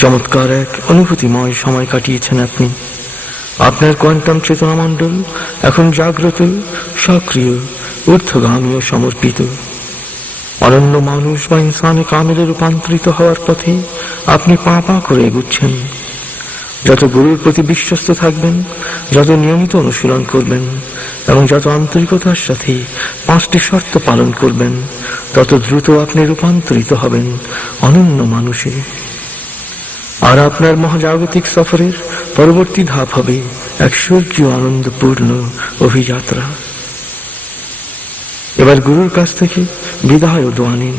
চমৎকার এক অনুভূতিময় সময় কাটিয়েছেন আপনি। আপনার কোয়ান্টাম চেতনামণ্ডল এখন জাগ্রত, সক্রিয়, ঊর্ধ্বগামী ও সমর্পিত। অনন্য মানুষ বা ইনসানে কামেলে রূপান্তরিত হওয়ার পথে আপনি পা পা করে এগুচ্ছেন। যত গুরুর প্রতি বিশ্বস্ত থাকবেন, যত নিয়মিত অনুশীলন করবেন এবং যত আন্তরিকতার সাথে 5টি শর্ত পালন করবেন, তত দ্রুত আপনি রূপান্তরিত হবেন অনন্য মানুষে। আর আপনার মহাজাগতিক সফরের পরবর্তী ধাপ হবে এক স্বর্গীয় আনন্দপূর্ণ অভিযাত্রা। এবার গুরুর কাছ থেকে বিদায় ও দোয়া নিন।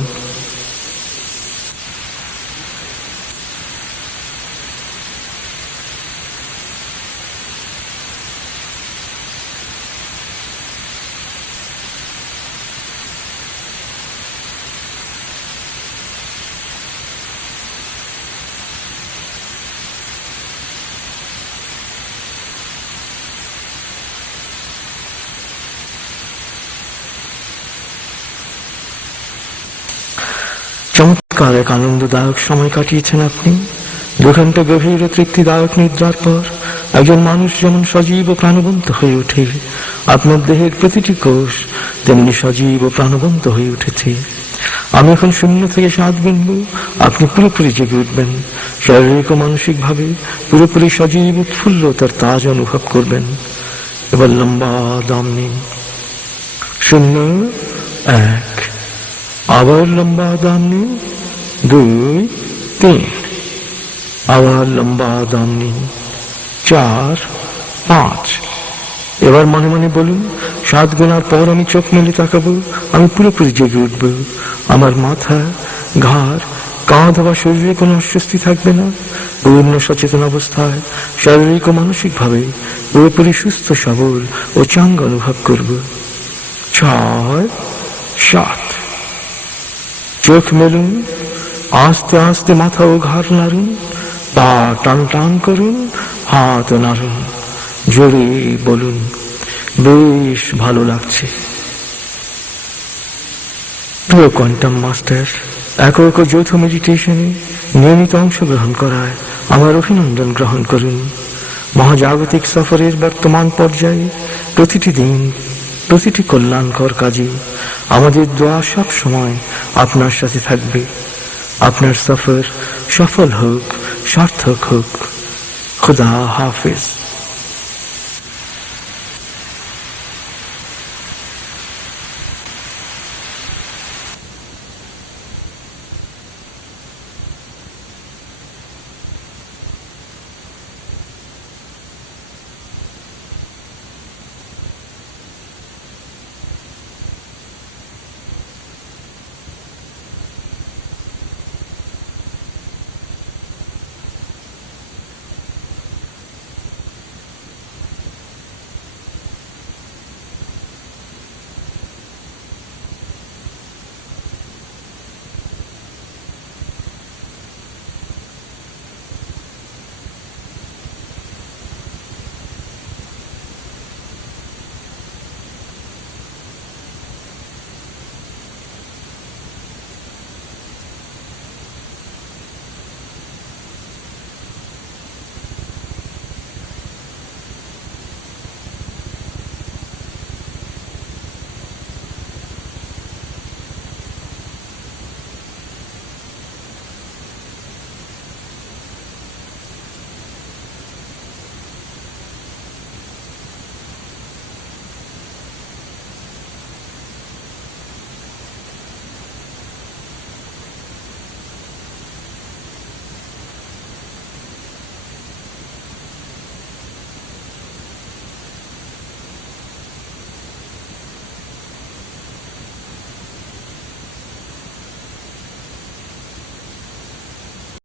চমৎকার এক আনন্দদায়ক সময় কাটিয়েছেন আপনি। 2 ঘন্টা গভীর ও তৃপ্তিদায়ক নিদ্রার পর একজন মানুষ যেমন সজীব ও প্রাণবন্ত হয়ে ওঠে, আপনার দেহের প্রতিটি কোষ তেমনি সজীব ও প্রাণবন্ত হয়ে উঠেছে। আমি এখন 0 থেকে 7 গুনব, আপনি পুরোপুরি জেগে উঠবেন। শারীরিক ও মানসিক ভাবে পুরোপুরি সজীব উৎফুল্লতার তাজ অনুভব করবেন। এবার লম্বা দম নিন। 0, 1, আবার লম্বা দম নিন। 2, 3, আবার লম্বা দম নিন। 4, 5। এবার মনে মনে বলুন, 7 গোনার পর আমি চোখ মেলে তাকাবো, আমি পুরোপুরি জেগে উঠব। আমার মাথা, ঘাড়, কাঁধ বা শরীরে কোনো অস্বস্তি থাকবে না। পূর্ণ সচেতন অবস্থায় শারীরিক ও মানসিক ভাবে পুরোপুরি সুস্থ সবল ও চাঙ্গা অনুভব করব। 6, 7। চোখ মেলুন, আস্তে আস্তে মাথা ও ঘাড় নাড়ুন, পা টান টান করুন, হাত নাড়ুন, জোরে বলুন, বেশ ভালো লাগছে। প্রিয় কোয়ান্টাম মাস্টার, একক ও যৌথ মেডিটেশনে নিয়মিত অংশগ্রহণ করায় আমার অভিনন্দন গ্রহণ করুন। মহাজাগতিক সফরের বর্তমান পর্যায়ে প্রতিটি দিন, প্রতিটি কল্যাণকর কাজে আমাদের দোয়া সব সময় আপনার সাথে থাকবে। আপনার সফর সফল হোক, সার্থক হোক। খুদা হাফেজ।